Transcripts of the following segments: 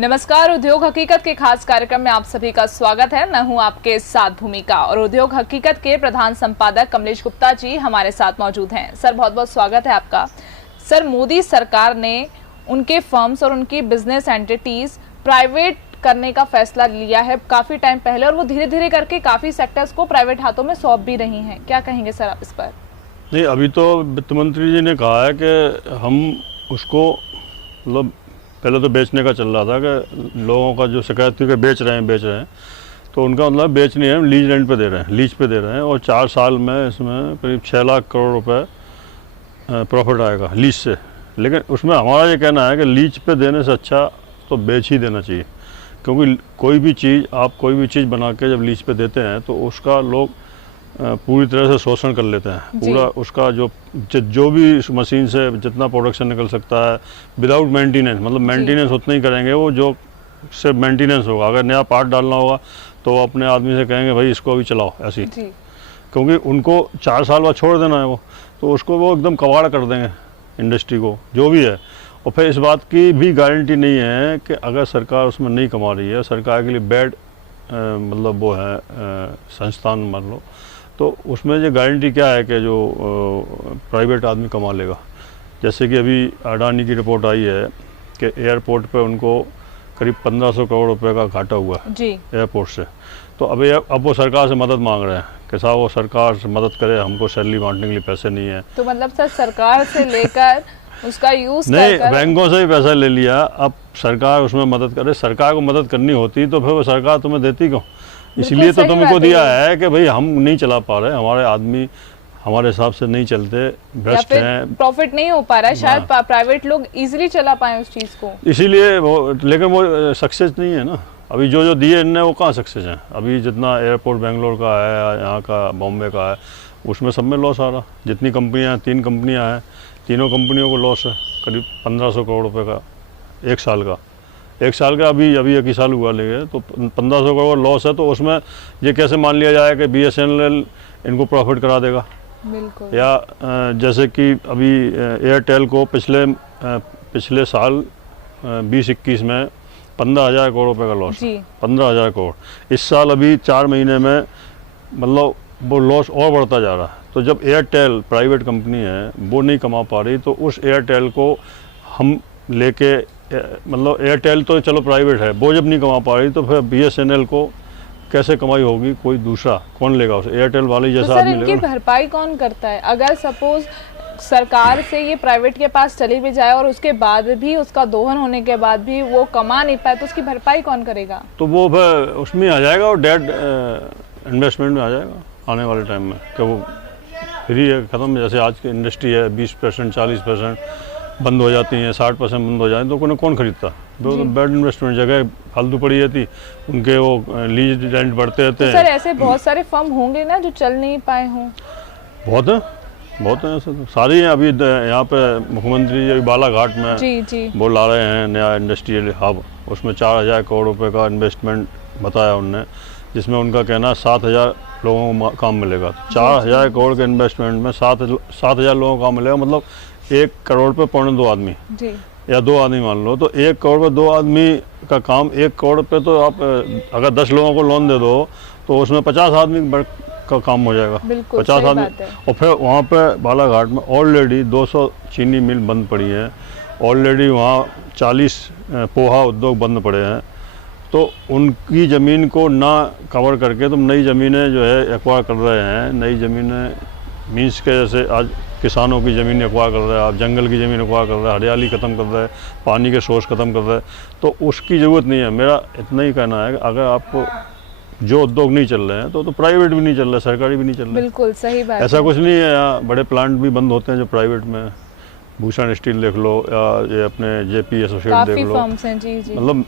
नमस्कार। उद्योग हकीकत के खास कार्यक्रम में आप सभी का स्वागत है। मैं हूं आपके साथ भूमिका और उद्योग हकीकत के प्रधान संपादक कमलेश गुप्ता जी हमारे साथ मौजूद हैं। सर, बहुत बहुत स्वागत है आपका। सर, मोदी सरकार ने उनके फर्म्स और उनकी बिजनेस एंटिटीज प्राइवेट करने का फैसला लिया है काफी टाइम पहले, और वो धीरे धीरे करके काफी सेक्टर्स को प्राइवेट हाथों में सौंप भी रही हैं। क्या कहेंगे सर आप इस पर? नहीं, अभी तो वित्त मंत्री जी ने कहा है कि हम उसको मतलब पहले तो बेचने का चल रहा था कि लोगों का जो शिकायत थी कि बेच रहे हैं, तो उनका मतलब बेच नहीं है, हम लीज रेंट पे दे रहे हैं, लीज पे दे रहे हैं। और 4 साल में इसमें करीब 6 लाख करोड़ रुपए प्रॉफिट आएगा लीज से। लेकिन उसमें हमारा ये कहना है कि लीज पे देने से अच्छा तो बेच ही देना चाहिए, क्योंकि कोई भी चीज़ बना के जब लीज पे देते हैं तो उसका लोग पूरी तरह से शोषण कर लेते हैं। पूरा उसका जो भी इस मशीन से जितना प्रोडक्शन निकल सकता है विदाउट मेंटेनेंस, मतलब मेंटेनेंस उतना ही करेंगे वो जो सिर्फ मेंटेनेंस होगा। अगर नया पार्ट डालना होगा तो वो अपने आदमी से कहेंगे भाई इसको अभी चलाओ ऐसी, क्योंकि उनको 4 साल बाद छोड़ देना है वो, तो उसको वो एकदम कबाड़ कर देंगे इंडस्ट्री को जो भी है। और फिर इस बात की भी गारंटी नहीं है कि अगर सरकार उसमें नहीं कमा रही है, सरकार के लिए बैड मतलब वो है संस्थान मान लो, तो उसमें ये गारंटी क्या है कि जो प्राइवेट आदमी कमा लेगा। जैसे कि अभी अडानी की रिपोर्ट आई है कि एयरपोर्ट पे उनको करीब 1500 करोड़ रुपए का घाटा हुआ है एयरपोर्ट से। तो अब वो सरकार से मदद मांग रहे हैं कि साहब वो सरकार से मदद करे, हमको सैलरी बांटने के लिए पैसे नहीं है। तो मतलब सर सरकार से लेकर उसका यूज नहीं, बैंकों से भी पैसा ले लिया, अब सरकार उसमें मदद करे। सरकार को मदद करनी होती तो फिर वो सरकार तुम्हें देती क्यों? इसलिए तो तुमको दिया है कि भाई हम नहीं चला पा रहे, हमारे आदमी हमारे हिसाब से नहीं चलते, भ्रष्ट हैं, प्रॉफिट नहीं हो पा रहा है, शायद प्राइवेट लोग इजीली चला पाए उस चीज को, इसीलिए वो। लेकिन वो सक्सेस नहीं है ना। अभी जो दिए इनने वो कहाँ सक्सेस हैं? अभी जितना एयरपोर्ट बेंगलोर का है, यहाँ का बॉम्बे का है, उसमें सब में लॉस आ रहा। जितनी कंपनियाँ, 3 कंपनियाँ हैं, तीनों कंपनियों को लॉस है करीब 1500 करोड़ रुपए का एक साल का। अभी एक ही साल हुआ लेंगे तो 1500 करोड़ लॉस है। तो उसमें ये कैसे मान लिया जाए कि BSNL इनको प्रॉफिट करा देगा? बिल्कुल। या जैसे कि अभी एयरटेल को पिछले साल 2021 में 15,000 करोड़ रुपए का लॉस, 15,000 करोड़। इस साल अभी 4 महीने में मतलब वो लॉस और बढ़ता जा रहा है। तो जब एयरटेल प्राइवेट कंपनी है वो नहीं कमा पा रही, तो उस एयरटेल को हम लेके, मतलब एयरटेल तो चलो प्राइवेट है, वो जब नहीं कमा पा रही तो फिर BSNL को कैसे कमाई होगी? कोई दूसरा कौन लेगा उसे? एयरटेल वाले जैसा आदमी लेगा। इनकी भरपाई कौन करता है? अगर सपोज सरकार से ये प्राइवेट के पास चली भी जाए और उसके बाद भी, उसका दोहन होने के बाद भी वो कमा नहीं पाए, तो उसकी भरपाई कौन करेगा? तो वो फिर उसमें आ जाएगा, और डेड इन्वेस्टमेंट में आ जाएगा आने वाले टाइम में, कि वो फ्री है, ख़त्म। जैसे आज की इंडस्ट्री है 20%, 40% बंद हो जाती हैं, 60% बंद हो जाए तो कौन खरीदता? वो तो बैड इन्वेस्टमेंट, जगह फालतू पड़ी रहती, उनके वो लीज रेंट बढ़ते रहते हैं। सर ऐसे बहुत सारे फर्म होंगे ना जो चल नहीं पाए हों? बहुत हैं ऐसे तो सारे हैं। अभी यहाँ पे मुख्यमंत्री जी बालाघाट में वो ला रहे हैं नया इंडस्ट्रियल हब, उसमें 4000 करोड़ रुपए का इन्वेस्टमेंट बताया उनने, जिसमें उनका कहना 7000 लोगों को काम मिलेगा। 4000 करोड़ के इन्वेस्टमेंट में 7,000 लोगों को काम मिलेगा, मतलब 1 करोड़ पे 2.25 आदमी या 2 आदमी मान लो, तो 1 करोड़ पे 2 आदमी का काम। 1 करोड़ पे तो आप अगर 10 लोगों को लोन दे दो तो उसमें 50 आदमी का काम हो जाएगा, 50 आदमी। और फिर वहाँ पे बालाघाट में ऑलरेडी 200 चीनी मिल बंद पड़ी है, ऑलरेडी वहाँ 40 पोहा उद्योग बंद पड़े हैं। तो उनकी ज़मीन को ना कवर करके तुम नई ज़मीनें जो है एक्वायर कर रहे हैं। नई ज़मीनें मीन्स के जैसे आज किसानों की ज़मीन एक्वायर कर रहे हैं, आप जंगल की ज़मीन एक्वायर कर रहे हैं, हरियाली ख़त्म कर रहे हैं, पानी के सोर्स ख़त्म कर रहे हैं, तो उसकी ज़रूरत नहीं है। मेरा इतना ही कहना है कि अगर आपको जो उद्योग नहीं चल रहे हैं तो प्राइवेट भी नहीं चल रहा है, सरकारी भी नहीं चल रहा है। बिल्कुल सही बात। ऐसा कुछ नहीं है, यहाँ बड़े प्लांट भी बंद होते हैं जो प्राइवेट में, भूषण स्टील देख लो या ये अपने JP एसोसिएट देख लो, मतलब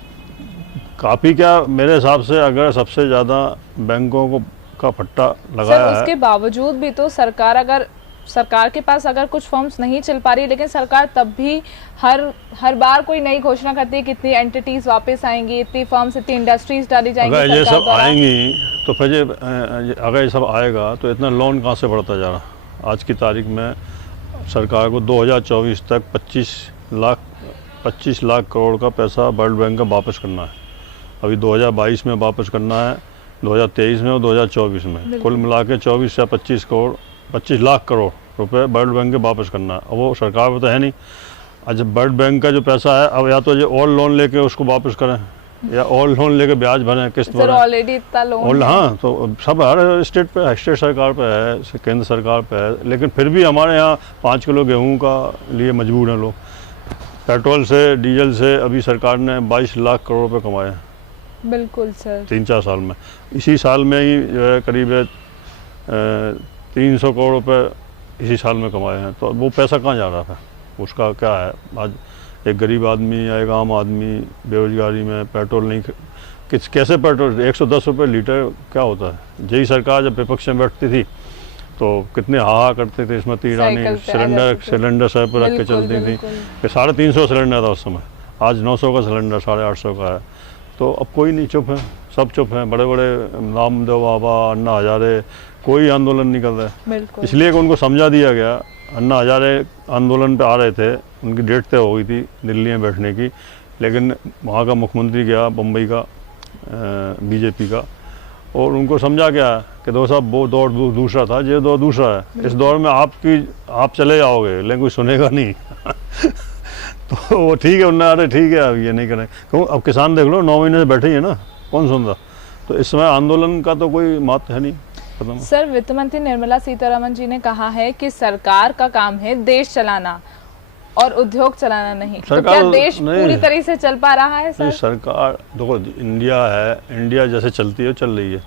काफ़ी क्या, मेरे हिसाब से अगर सबसे ज़्यादा बैंकों को का फट्टा लगाया है। उसके बावजूद भी तो सरकार के पास अगर कुछ फर्म्स नहीं चल पा रही, लेकिन सरकार तब भी हर बार कोई नई घोषणा करती है, कितनी एंटिटीज वापस आएंगी, इतनी फर्म्स, इतनी इंडस्ट्रीज डाली जाएंगी। अगर ये सब आएंगी तो फिर अगर ये सब आएगा तो इतना लोन कहाँ से बढ़ता जा रहा? आज की तारीख में सरकार को 2024 तक 25 लाख 25 लाख करोड़ का पैसा वर्ल्ड बैंक का वापस करना है। अभी 2022 में वापस करना है, 2023 में और 2024 में, कुल मिला के 24 या 25 लाख करोड़ रुपए वर्ल्ड बैंक के वापस करना है। अब वो सरकार में तो है नहीं। अच्छा, वर्ल्ड बैंक का जो पैसा है, अब या तो ये और लोन लेके उसको वापस करें या और लोन लेके ब्याज भरें, किस्त भरें। ऑलरेडी इतना लोन है। हाँ, तो सब हर स्टेट पे है, स्टेट सरकार पे है, केंद्र सरकार पे है, लेकिन फिर भी हमारे यहाँ 5 किलो गेहूं का लिए मजबूर हैं लोग। पेट्रोल से, डीजल से अभी सरकार ने 22 लाख करोड़ रुपए कमाए हैं। बिल्कुल सर। 3-4 साल में। इसी साल में ही जो है करीब 300 करोड़ रुपए इसी साल में कमाए हैं। तो वो पैसा कहाँ जा रहा था, उसका क्या है? आज एक गरीब आदमी या एक आम आदमी बेरोजगारी में, पेट्रोल नहीं, कैसे पेट्रोल 110 रुपये लीटर क्या होता है? यही सरकार जब विपक्ष में बैठती थी तो कितने हाहा करते थे, स्मृति ईरानी सिलेंडर सर पर रख के चलती थी कि 350 सिलेंडर था उस समय, आज 900 का सिलेंडर 850 का है। तो अब कोई नहीं, चुप है, सब चुप हैं। बड़े बड़े नामदेव बाबा, अन्ना हजारे, कोई आंदोलन नहीं कर रहा है, इसलिए कि उनको समझा दिया गया। अन्ना हजारे आंदोलन पे आ रहे थे, उनकी डेट तय हो गई थी दिल्ली में बैठने की, लेकिन वहाँ का मुख्यमंत्री गया बम्बई का बीजेपी का, और उनको समझा गया कि दोस्त साहब वो दौर दूसरा था, ये दौर दूसरा है, इस दौर में आप चले जाओगे लेकिन कोई सुनेगा नहीं। तो वो ठीक है, उन्होंने अरे ठीक है अब ये नहीं करें, क्यों? अब किसान देख लो 9 महीने से बैठे ही है ना, कौन सुन रहा? तो इस समय आंदोलन का तो कोई मात है नहीं। सर, वित्त मंत्री निर्मला सीतारमण जी ने कहा है कि सरकार का काम है देश चलाना और उद्योग चलाना नहीं। तो क्या देश पूरी तरह से चल पा रहा है सर? सरकार देखो, इंडिया है, इंडिया जैसे चलती है चल रही है,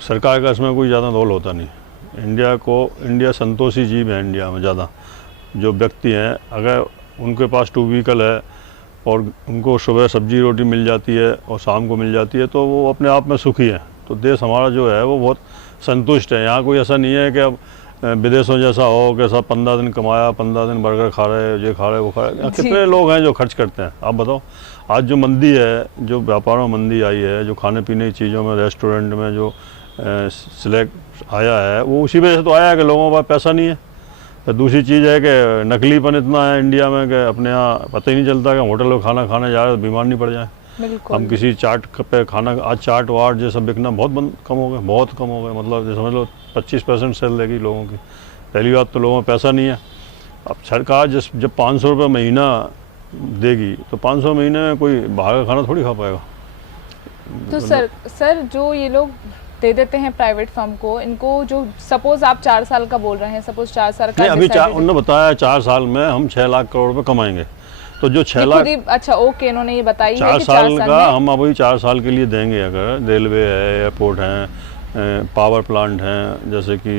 सरकार का इसमें कोई ज़्यादा रोल होता नहीं। इंडिया संतोषी जीव है। इंडिया में ज़्यादा जो व्यक्ति हैं, अगर उनके पास 2 व्हीकल है और उनको सुबह सब्जी रोटी मिल जाती है और शाम को मिल जाती है, तो वो अपने आप में सुखी है। तो देश हमारा जो है वो बहुत संतुष्ट है। यहाँ कोई ऐसा नहीं है कि अब विदेशों जैसा हो कि सब 15 दिन कमाया, 15 दिन बर्गर खा रहे, ये खा रहे, वो खा रहे। कितने लोग हैं जो खर्च करते हैं, आप बताओ। आज जो मंदी है, जो व्यापारों में मंदी आई है, जो खाने पीने की चीज़ों में, रेस्टोरेंट में जो सिलेक्ट आया है, वो उसी वजह से तो आया है कि लोगों के पास पैसा नहीं है। तो दूसरी चीज़ है कि नकलीपन इतना है इंडिया में कि अपने यहाँ पता ही नहीं चलता कि होटल में खाना खाने जा रहे तो बीमार नहीं पड़ जाए। हम किसी चाट पे खाना, आज चाट वाट ये सब बिकना बहुत कम हो गए, बहुत कम हो गए। मतलब समझ लो 25% सेल देगी लोगों की। पहली बात तो लोगों में पैसा नहीं है। अब सरकार जब 500 रुपये महीना देगी तो 500 महीने में कोई बाहर का खाना थोड़ी खा पाएगा। तो सर जो ये लोग दे देते हैं प्राइवेट फर्म को, इनको जो सपोज आप 4 साल का बोल रहे हैं, सपोज 4 साल का, अभी उन्होंने बताया 4 साल में हम 6 लाख करोड़ रुपए कमाएंगे। तो जो 6 लाख, अच्छा ओके, इन्होंने ये बताई 4 साल का हम अभी 4 साल के लिए देंगे। अगर रेलवे है, एयरपोर्ट हैं, पावर प्लांट हैं, जैसे कि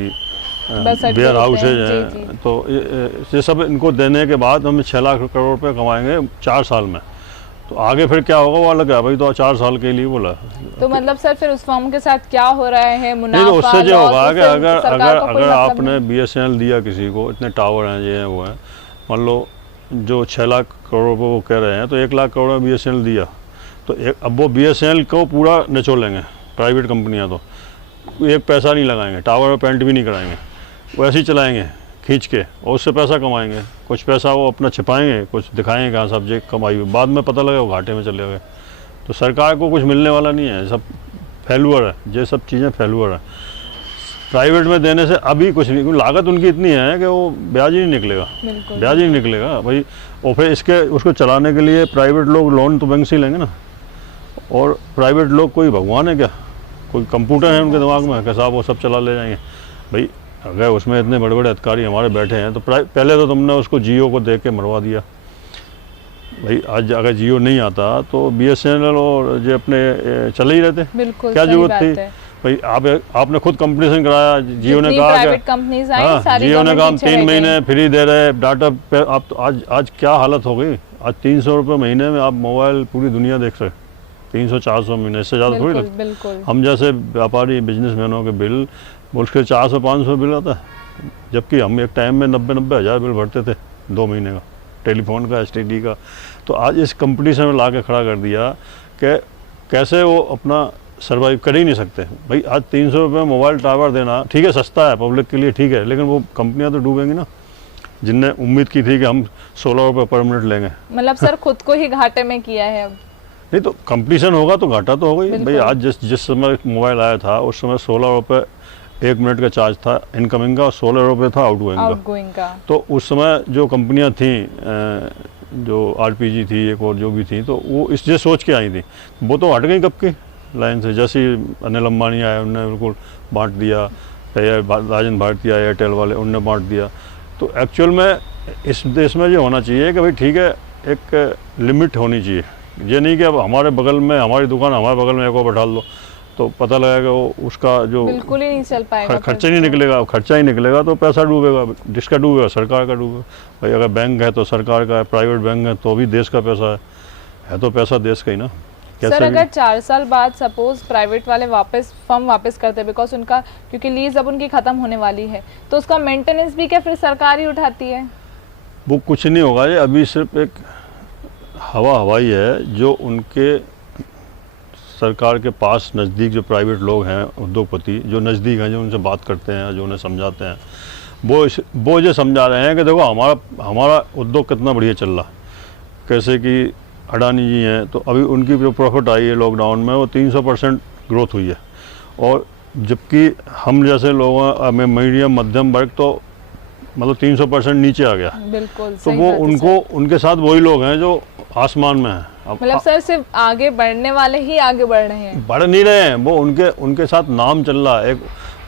वेयर हाउसेज हैं, तो ये सब इनको देने के बाद हम 6 लाख करोड़ रुपए कमाएंगे 4 साल में। तो आगे फिर क्या होगा वो अलग है, भाई तो 4 साल के लिए बोला। तो मतलब सर फिर उस फर्म के साथ क्या हो रहा है, मुनाफा? नहीं, तो उससे जो होगा कि अगर आपने BSNL दिया किसी को, इतने टावर हैं, ये हैं, वो हैं, मान लो जो 6 लाख करोड़ रुपये वो कह रहे हैं, तो 1 लाख करोड़ में BSNL दिया, तो अब वो BSNL को पूरा निचोड़ेंगे प्राइवेट कंपनियां। तो एक पैसा नहीं लगाएंगे, टावर में पेंट भी नहीं कराएंगे, वो ऐसे ही चलाएंगे खींच के, और उससे पैसा कमाएंगे। कुछ पैसा वो अपना छिपाएंगे, कुछ दिखाएंगे कहाँ सब्जेक्ट कमाई हुई, बाद में पता लगे वो घाटे में चले गए। तो सरकार को कुछ मिलने वाला नहीं है, सब फेलुअर है, ये सब चीज़ें फेलुअर है। प्राइवेट में देने से अभी कुछ नहीं, लागत उनकी इतनी है कि वो ब्याज ही नहीं निकलेगा, ब्याज ही नहीं निकलेगा भाई। और फिर उसको चलाने के लिए प्राइवेट लोग लोन तो बैंक से ही लेंगे ना। और प्राइवेट लोग कोई भगवान है क्या? कोई कंप्यूटर है उनके दिमाग में कि साहब वो सब चला ले जाएंगे? भाई अगर उसमें इतने बड़े बड़े अधिकारी हमारे बैठे हैं, तो पहले तो तुमने उसको जियो को देख के मरवा दिया। भाई आज अगर जियो नहीं आता तो BSNL और जो अपने चले ही रहते, क्या जरूरत थी? भाई आपने खुद कंपटीशन कराया, जियो ने कहा, जियो ने कहा हम 3 महीने फ्री दे रहे डाटा पे। आप तो आज क्या हालत हो गई? आज 300 रुपये महीने में आप मोबाइल पूरी दुनिया देख सकते, 300-400 महीने, इससे ज़्यादा थोड़ी लगता। हम जैसे व्यापारी बिजनेसमैनों के बिल मुश्किल 400-500 बिल आता है, जबकि हम एक टाइम में 90-90 हज़ार बिल भरते थे 2 महीने का, टेलीफोन का, STD का। तो आज इस कंपटीशन में ला के खड़ा कर दिया कि कैसे वो अपना सर्वाइव कर ही नहीं सकते। भाई आज 300 रुपये मोबाइल टावर देना ठीक है, सस्ता है पब्लिक के लिए, ठीक है, लेकिन वो कंपनियां तो डूबेंगी ना। जिनने उम्मीद की थी कि हम 16 रुपये पर मिनट लेंगे। मतलब सर खुद को ही घाटे में किया है अब। नहीं तो कंपटीशन होगा तो घाटा तो होगा ही बिल्कुल। भाई। आज जिस समय मोबाइल आया था उस समय 16 रुपये 1 मिनट का चार्ज था इनकमिंग का और 16 रुपये था आउटगोइंग का। तो उस समय जो कंपनियां थी जो आरपीजी थी एक और जो भी थी तो वो इसलिए सोच के आई थी, वो तो हट गई कब की लाइन से। जैसे ही अनिल अंबानी आए उनने बिल्कुल बांट दिया, राजन भारती आए एयरटेल वाले उनने बांट दिया। तो एक्चुअल में इस देश में ये होना चाहिए कि भाई ठीक है एक लिमिट होनी चाहिए। ये नहीं कि अब हमारे बगल में हमारी दुकान हमारे बगल में एक और बैठा लो तो पता लगेगा वो उसका जो बिल्कुल ही नहीं चल पाएगा, खर्चा ही नहीं निकलेगा। खर्चा ही निकलेगा तो पैसा डूबेगा, जिसका डूबेगा सरकार का डूबेगा। भाई अगर बैंक है तो सरकार का है, प्राइवेट बैंक है तो भी देश का पैसा है तो पैसा देश का ही ना। सर अगर 4 साल बाद सपोज प्राइवेट वाले फर्म वापस करते बिकॉज उनका क्योंकि लीज अब उनकी खत्म होने वाली है तो उसका मेंटेनेंस भी क्या फिर सरकार ही उठाती है? वो कुछ नहीं होगा, ये अभी सिर्फ एक हवाई है जो उनके सरकार के पास नज़दीक जो प्राइवेट लोग हैं उद्योगपति जो नज़दीक हैं जो उनसे बात करते हैं जो उन्हें समझाते हैं वो ये समझा रहे हैं कि देखो हमारा उद्योग कितना बढ़िया चल रहा। कैसे कि अडानी जी हैं तो अभी उनकी जो प्रॉफिट आई है लॉकडाउन में वो 300% ग्रोथ हुई है और जबकि हम जैसे लोगों में मीडियम मध्यम वर्ग तो मतलब 300% नीचे आ गया। बिल्कुल तो वो उनको उनके साथ वही लोग हैं जो आसमान में हैं। मतलब सर सिर्फ आगे बढ़ने वाले ही आगे बढ़ रहे हैं, बढ़ नहीं रहे हैं। वो उनके साथ नाम चल रहा है। एक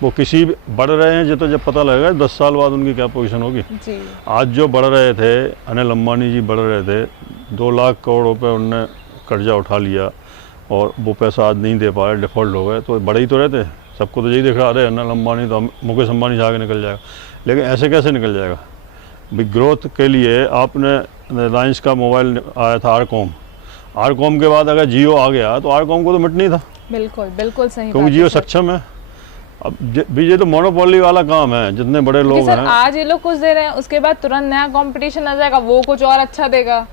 वो किसी भी बढ़ रहे हैं तो जब पता लगेगा 10 साल बाद उनकी क्या पोजीशन होगी जी। आज जो बढ़ रहे थे अनिल अंबानी जी बढ़ रहे थे 2 लाख करोड़ रुपए उनने कर्जा उठा लिया और वो पैसा आज नहीं दे पा रहे, डिफ़ॉल्ट हो गए। तो बढ़ ही तो रहे थे, सबको तो यही दिख रहा है अनिल अंबानी तो मुकेश अंबानी से आगे निकल जाएगा। लेकिन ऐसे कैसे निकल जाएगा भाई? ग्रोथ के लिए आपने रिलायंस का मोबाइल आया था आरकॉम के बाद अगर जियो आ गया तो आरकॉम को तो मिट नहीं था। बिल्कुल बिल्कुल सही, क्योंकि जियो सक्षम है। अब भी ये तो मोनोपोली वाला काम है, जितने बड़े लोग सर हैं। आज ये लोग कुछ दे रहे हैं उसके बाद तुरंत नया कंपटीशन आ जाएगा, वो कुछ और अच्छा देगा।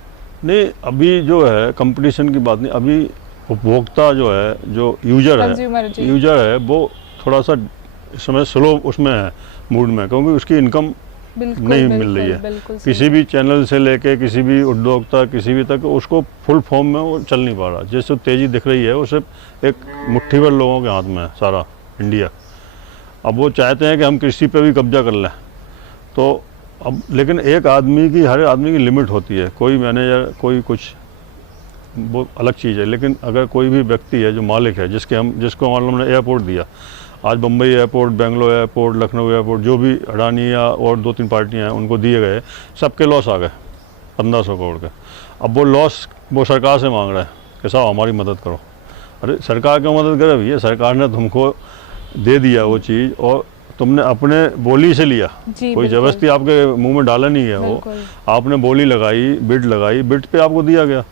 नहीं अभी जो है कंपटीशन की बात नहीं, अभी उपभोक्ता जो है जो यूजर है वो थोड़ा सा इस समय स्लो उसमें है मूड में, क्योंकि उसकी इनकम नहीं मिल रही है। किसी भी चैनल से लेके किसी भी उद्योक्ता किसी भी तक उसको फुल फॉर्म में वो चल नहीं पा रहा। जैसे तेज़ी दिख रही है वो सिर्फ एक मुट्ठी भर लोगों के हाथ में है सारा इंडिया। अब वो चाहते हैं कि हम कृषि पे भी कब्जा कर लें तो अब लेकिन हर आदमी की लिमिट होती है। कोई मैनेजर कोई कुछ वो अलग चीज़ है, लेकिन अगर कोई भी व्यक्ति है जो मालिक है जिसको मान लो हमने एयरपोर्ट दिया, आज Bombay airport, Bangalore airport, Lucknow airport जो भी अडानी या और 2-3 पार्टियां हैं उनको दिए गए, सबके लॉस आ गए 1500 करोड़ के। अब वो लॉस वो सरकार से मांग रहा है कि साहब हमारी मदद करो। अरे सरकार क्यों मदद करे भैया? सरकार ने तुमको दे दिया वो चीज़ और तुमने अपने बोली से लिया, कोई ज़बरदस्ती आपके मुंह में डाला नहीं है। वो आपने बोली लगाई, बिड पे आपको दिया गया।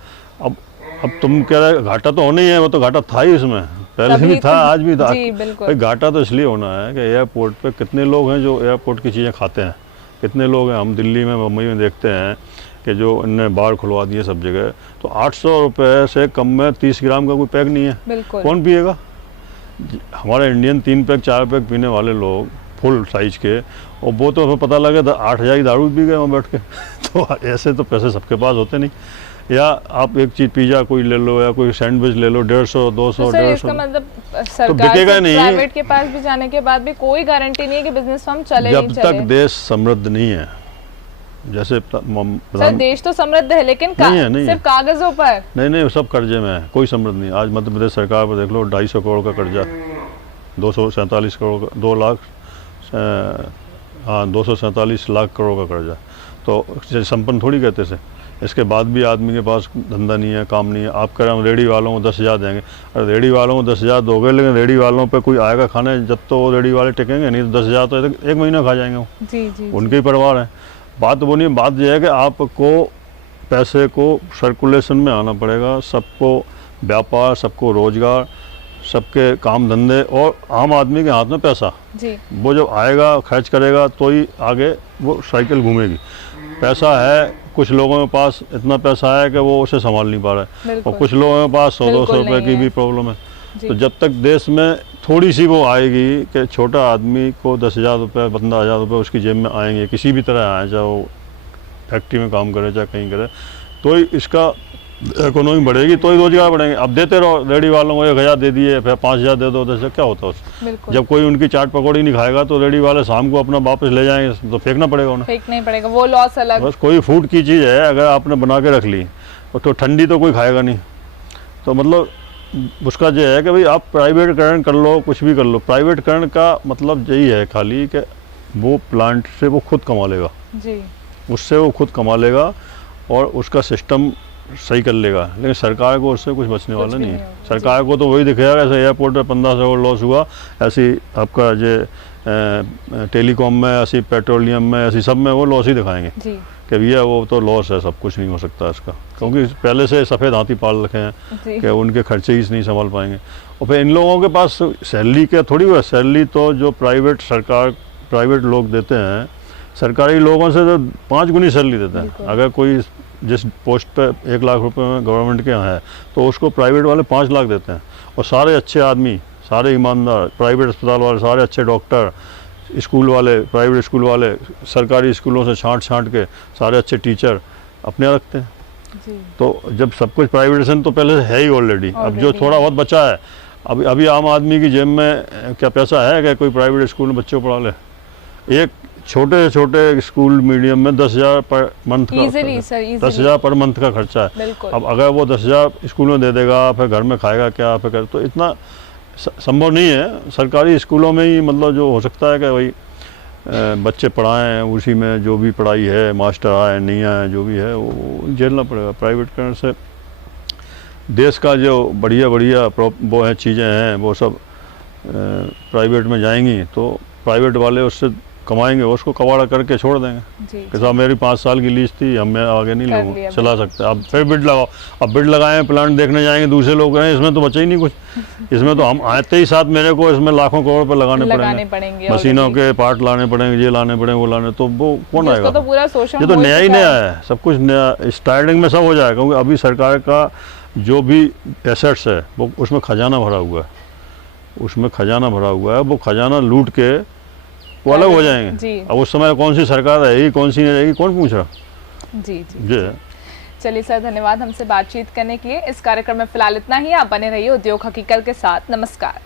अब तुम कह रहे घाटा तो होना ही है, वो तो घाटा था ही उसमें, पहले भी था आज भी था। भाई घाटा तो इसलिए होना है कि एयरपोर्ट पे कितने लोग हैं जो एयरपोर्ट की चीज़ें खाते हैं, कितने लोग हैं। हम दिल्ली में मुंबई में देखते हैं कि जो इनने बार खुलवा दिए सब जगह, तो 800 रुपये से कम में 30 ग्राम का कोई पैक नहीं है। कौन पिएगा? हमारे इंडियन 3 पैक 4 पैक पीने वाले लोग फुल साइज़ के, और वो तो हमें पता लगे 8,000 की दारू पी गए वहाँ बैठ के। तो ऐसे तो पैसे सबके पास होते नहीं। या आप एक चीज़ पिज़्ज़ा कोई ले लो या कोई सैंडविच ले लो 150, 200, 150, इसका मतलब तो सरकार बिकेगा नहीं। प्राइवेट के पास भी जाने के बाद भी कोई गारंटी नहीं है कि बिजनेस फर्म चले जब तक देश समृद्ध नहीं है। जैसे सर देश तो समृद्ध है लेकिन नहीं सिर्फ कागजों पर नहीं, सब कर्जे में है, कोई समृद्ध नहीं। आज मध्य प्रदेश सरकार पर देख लो 250 करोड़ का कर्जा, 247 करोड़ का 247 लाख करोड़ का कर्जा। तो संपन्न थोड़ी कहते से। इसके बाद भी आदमी के पास धंधा नहीं है, काम नहीं है। आप कह रहे हैं रेडी वालों को 10,000 देंगे, अरे रेडी वालों को 10,000 दोगे, लेकिन रेडी वालों पे कोई आएगा खाने जब तो वो रेडी वाले टिकेंगे नहीं। तो 10,000 तो 1 महीना खा जाएंगे वो। जी, उनके ही परिवार है। बात वो नहीं, बात यह है कि आपको पैसे को सर्कुलेशन में आना पड़ेगा। सबको व्यापार, सबको रोजगार, सबके काम धंधे, और आम आदमी के हाथ में पैसा जी। वो जब आएगा खर्च करेगा तो ही आगे वो साइकिल घूमेगी। पैसा है, कुछ लोगों के पास इतना पैसा है कि वो उसे संभाल नहीं पा रहा है, और कुछ लोगों के पास 100-200 रुपये की भी प्रॉब्लम है। तो जब तक देश में थोड़ी सी वो आएगी कि छोटा आदमी को 10,000 रुपये, 15,000 रुपये उसकी जेब में आएंगे, किसी भी तरह आए, चाहे वो फैक्ट्री में काम करे चाहे कहीं करे, तो ही इसका इकोनॉमी बढ़ेगी, तो ही रोजगार बढ़ेंगे। अब देते रहो रेडी वालों को 1000 दे दिए, फिर 5000 दे दो, तो क्या होता है उससे? जब कोई उनकी चाट पकौड़ी नहीं खाएगा तो रेडी वाले शाम को अपना वापस ले जाएंगे, तो फेंकना पड़ेगा उन्हें, फेंकना ही पड़ेगा, वो लॉस अलग। बस कोई फूड की चीज़ है अगर आपने बना के रख ली तो ठंडी तो कोई खाएगा नहीं। तो मतलब उसका जो है कि भाई आप प्राइवेटकरण कर लो, कुछ भी कर लो, प्राइवेटकरण का मतलब यही है खाली कि वो प्लांट से वो खुद कमा लेगा जी, उससे वो खुद कमा लेगा और उसका सिस्टम सही कर लेगा, लेकिन सरकार को उससे कुछ बचने वाला नहीं है। सरकार को तो वही दिखेगा, ऐसे एयरपोर्ट पर 1500 करोड़ लॉस हुआ, ऐसी आपका जो टेलीकॉम में, ऐसी पेट्रोलियम में, ऐसी सब में वो लॉस ही दिखाएंगे कि भैया वो तो लॉस है, सब कुछ नहीं हो सकता इसका, क्योंकि पहले से सफ़ेद हाथी पाल रखे हैं कि उनके खर्चे ही नहीं संभाल पाएंगे। और फिर इन लोगों के पास सैलरी क्या थोड़ी हुआ, सैलरी तो जो प्राइवेट लोग देते हैं, सरकारी लोगों से तो 5 गुनी सैलरी देते हैं। अगर कोई जिस पोस्ट पे 1 लाख रुपए में गवर्नमेंट के यहाँ है तो उसको प्राइवेट वाले 5 लाख देते हैं, और सारे अच्छे आदमी, सारे ईमानदार, प्राइवेट अस्पताल वाले सारे अच्छे डॉक्टर, स्कूल वाले, प्राइवेट स्कूल वाले, सरकारी स्कूलों से छांट के सारे अच्छे टीचर अपने यहाँ रखते हैं जी। तो जब सब कुछ प्राइवेटाइजेशन तो पहले से है ही ऑलरेडी, अब जो थोड़ा बहुत बचा है, अभी आम आदमी की जेब में क्या पैसा है कि कोई प्राइवेट स्कूल में बच्चे को पढ़ा ले? एक छोटे छोटे स्कूल मीडियम में 10,000 पर मंथ का, 10,000 पर मंथ का खर्चा है। अब अगर वो 10,000 स्कूल में दे देगा, फिर घर में खाएगा क्या, फिर तो इतना संभव नहीं है। सरकारी स्कूलों में ही मतलब जो हो सकता है कि भाई बच्चे पढ़ाएं, उसी में जो भी पढ़ाई है, मास्टर आए नहीं आए, जो भी है वो झेलना पड़ेगा। प्राइवेटकरण से देश का जो बढ़िया वो है चीज़ें हैं वो सब प्राइवेट में जाएंगी, तो प्राइवेट वाले उससे कमाएंगे, उसको कबाड़ा करके छोड़ देंगे कि साहब मेरी 5 साल की लीज थी, हम मैं आगे नहीं चला सकते, अब फिर बिड लगाओ। अब बिड लगाएं, प्लांट देखने जाएंगे, दूसरे लोग कहें इसमें तो बचा ही नहीं कुछ, इसमें तो हम आते ही साथ मेरे को इसमें लाखों करोड़ रुपए लगाने पड़ेंगे, मशीनों के पार्ट लाने पड़ेंगे, ये लाने पड़ेंगे, वो लाने, तो वो कौन आएगा? तो पूरा ये तो नया ही नया है, सब कुछ नया, स्टार्टिंग में सब हो जाएगा, क्योंकि अभी सरकार का जो भी एसेट्स है वो उसमें खजाना भरा हुआ है, वो खजाना लूट के वो अलग हो जाएंगे। अब उस समय कौन सी सरकार रहेगी, कौन सी नहीं रहेगी, कौन पूछ रहा? जी। चलिए सर, धन्यवाद हमसे बातचीत करने के लिए। इस कार्यक्रम में फिलहाल इतना ही। आप बने रहिए उद्योग हकीकत के साथ। नमस्कार।